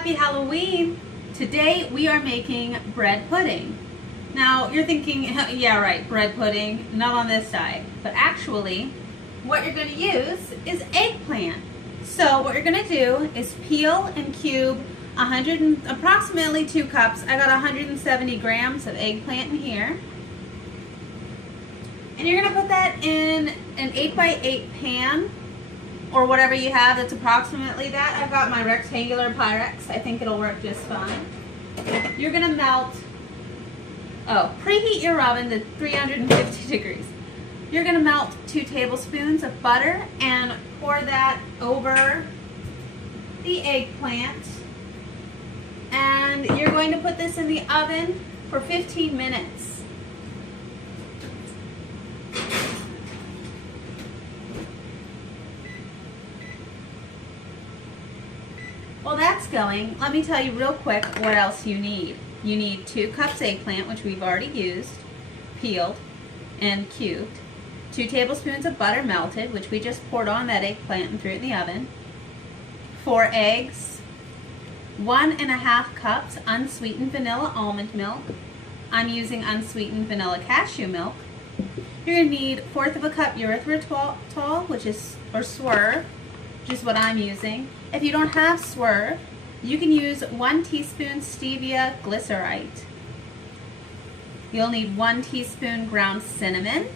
Happy Halloween! Today we are making bread pudding. Now you're thinking, yeah right, bread pudding, not on this diet. But actually, what you're going to use is eggplant. So what you're going to do is peel and cube approximately 2 cups. I got 170 grams of eggplant in here. And you're going to put that in an 8x8 pan, or whatever you have that's approximately that. I've got my rectangular Pyrex. I think it'll work just fine. You're going to preheat your oven to 350 degrees. You're going to melt 2 tablespoons of butter and pour that over the eggplant. And you're going to put this in the oven for 15 minutes. While that's going, let me tell you real quick what else you need. You need 2 cups eggplant, which we've already used, peeled and cubed. 2 tablespoons of butter melted, which we just poured on that eggplant and threw it in the oven. 4 eggs. 1.5 cups unsweetened vanilla almond milk. I'm using unsweetened vanilla cashew milk. You're going to need 1/4 cup erythritol, or swerve, which is what I'm using. If you don't have swerve, you can use 1 teaspoon stevia glycerite. You'll need 1 teaspoon ground cinnamon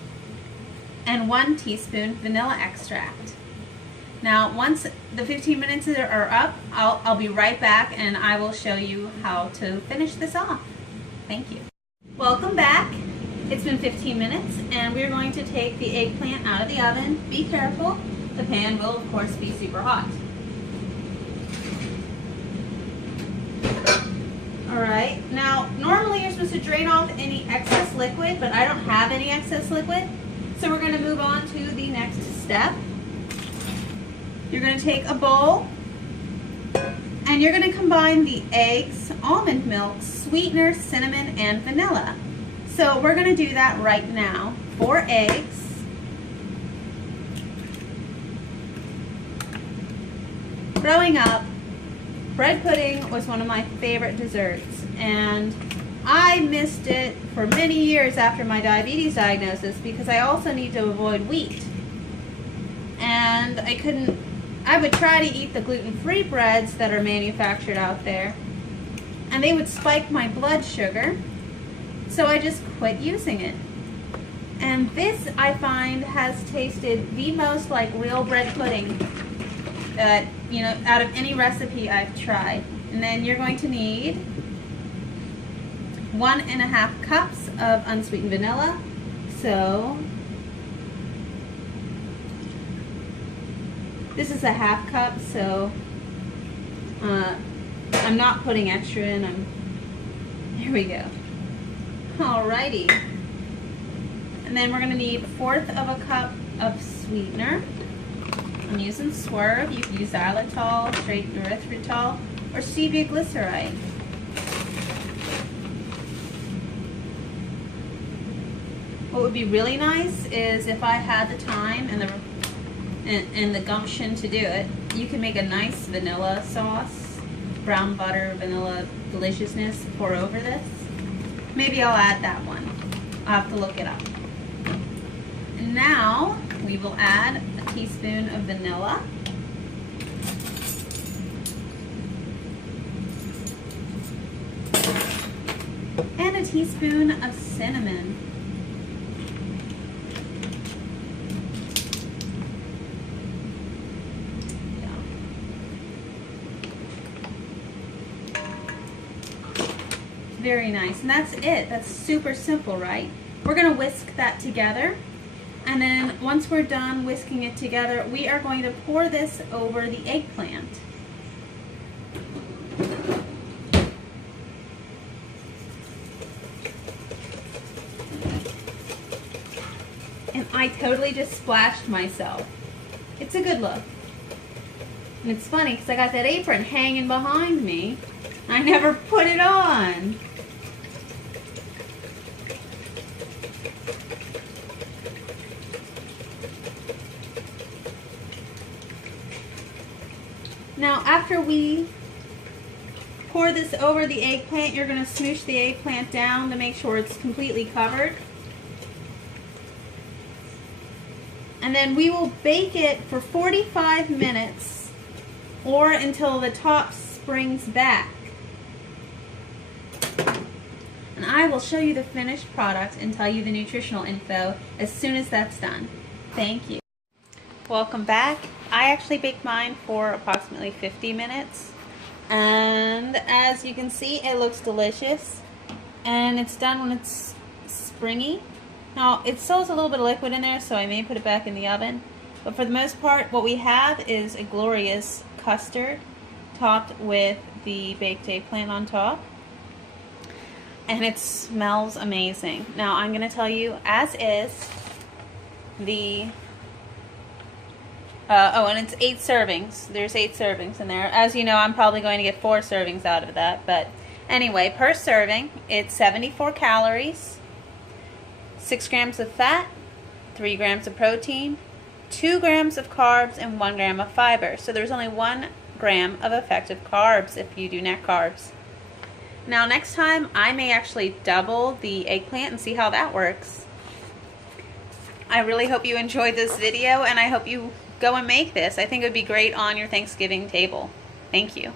and 1 teaspoon vanilla extract. Now, once the 15 minutes are up, I'll be right back and I will show you how to finish this off. Thank you. Welcome back. It's been 15 minutes and we're going to take the eggplant out of the oven. Be careful. The pan will, of course, be super hot. Alright, now normally you're supposed to drain off any excess liquid, but I don't have any excess liquid. So we're going to move on to the next step. You're going to take a bowl and you're going to combine the eggs, almond milk, sweetener, cinnamon, and vanilla. So we're going to do that right now. 4 eggs. Growing up, bread pudding was one of my favorite desserts, and I missed it for many years after my diabetes diagnosis because I also need to avoid wheat. And I would try to eat the gluten-free breads that are manufactured out there, and they would spike my blood sugar, so I just quit using it. And this, I find, has tasted the most like real bread pudding out of any recipe I've tried. And then you're going to need 1.5 cups of unsweetened vanilla. So this is a 1/2 cup, so I'm not putting extra in. Here we go. Alrighty. And then we're going to need 1/4 cup of sweetener. I'm using swerve. You can use xylitol, straight erythritol, or stevia glycerite. What would be really nice is if I had the time and the gumption to do it, you can make a nice vanilla sauce, brown butter, vanilla deliciousness, pour over this. Maybe I'll add that one. I'll have to look it up. And now we will add a teaspoon of vanilla. And a teaspoon of cinnamon. Very nice. And that's it. That's super simple, right? We're going to whisk that together. And then once we're done whisking it together, we are going to pour this over the eggplant. And I totally just splashed myself. It's a good look. And it's funny because I got that apron hanging behind me. I never put it on. Now, after we pour this over the eggplant. You're going to smoosh the eggplant down to make sure it's completely covered. And then we will bake it for 45 minutes or until the top springs back. And I will show you the finished product and tell you the nutritional info as soon as that's done. Thank you. Welcome back. I actually baked mine for approximately 50 minutes. And as you can see, it looks delicious. And it's done when it's springy. Now, it still has a little bit of liquid in there, so I may put it back in the oven. But for the most part, what we have is a glorious custard topped with the baked eggplant on top. And it smells amazing. Now, I'm going to tell you, as is, the... oh, and it's 8 servings. There's 8 servings in there. As you know, I'm probably going to get 4 servings out of that. But anyway, per serving, it's 74 calories. 6 grams of fat, 3 grams of protein, 2 grams of carbs, and 1 gram of fiber. So there's only 1 gram of effective carbs if you do net carbs. Now next time I may actually double the eggplant and see how that works. I really hope you enjoyed this video and I hope you go and make this. I think it would be great on your Thanksgiving table. Thank you.